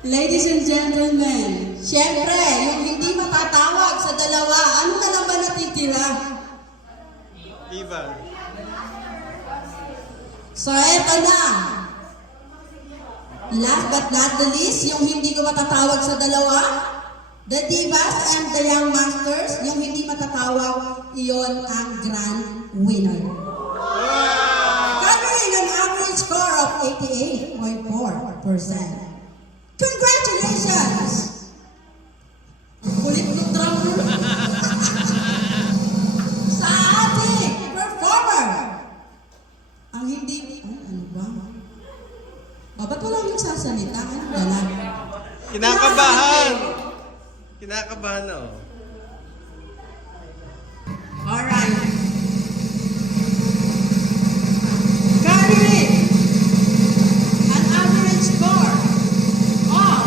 Ladies and gentlemen, syempre, yung hindi matatawag sa dalawa, ano na lang ba natitira? Diva. So, eto na. Last but not the least, yung hindi ko matatawag sa dalawa, the Divas and the Young Masters, yung hindi matatawag, iyon ang grand winner. Covering an average score of 88.4%. Congratulations! Kulit ng drummer sa ating performer. Ang hindi... Ay, ano ba? Ba't wala nagsasalita? Ano ba lang? Kinakabahan! Kinakabahan na oh. Alright. Carrying an average score of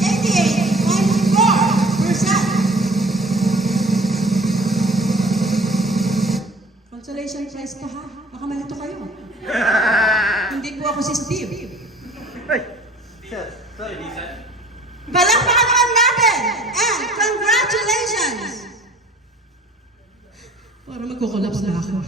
88.4%. Consolation prize pa ha? Baka malito kayo. Hindi po ako si Steve. Ay! Sorry. Palakpakan naman natin! And congratulations! Para magkukulaps na ako.